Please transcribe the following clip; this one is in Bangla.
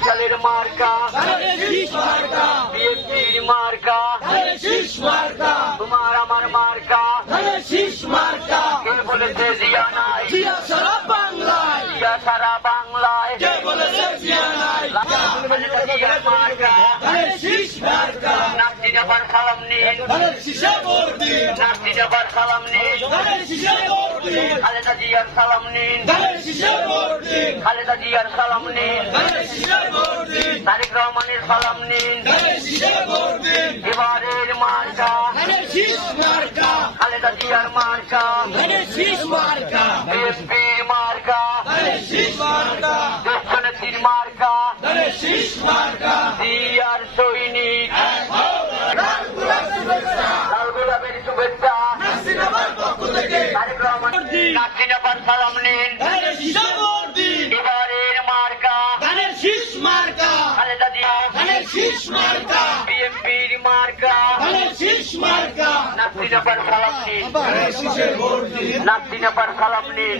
বরিশালের মার্কা বিএনপির মার্কা তোমার আমার মার্কা কে বলেছে জিয়া নাই জিয়া সারা বাংলায় কে বলেছে জিয়া নাই মার্কা নাতি যাবার সালাম নিন নাতি যাবার সালাম নিন খালেদা জিয়ার সালাম নিন খালেদা জিয়ার সালাম নিন তারেক রহমানের সালাম নিন এবারের মার্কা খালেদা জিয়ার মার্কা বিএনপির মার্কা দেশনেত্রীর মার্কা জিয়ার সৈনিক লাল গোলাপের শুভেচ্ছা তারেক রহমান নাতি যাবার সালাম নিন এবারের মার্কা খালেদা জিয়া বিএনপির মার্কা নাতি যাবার সালাম নিন নাতি যাবার সালাম নিন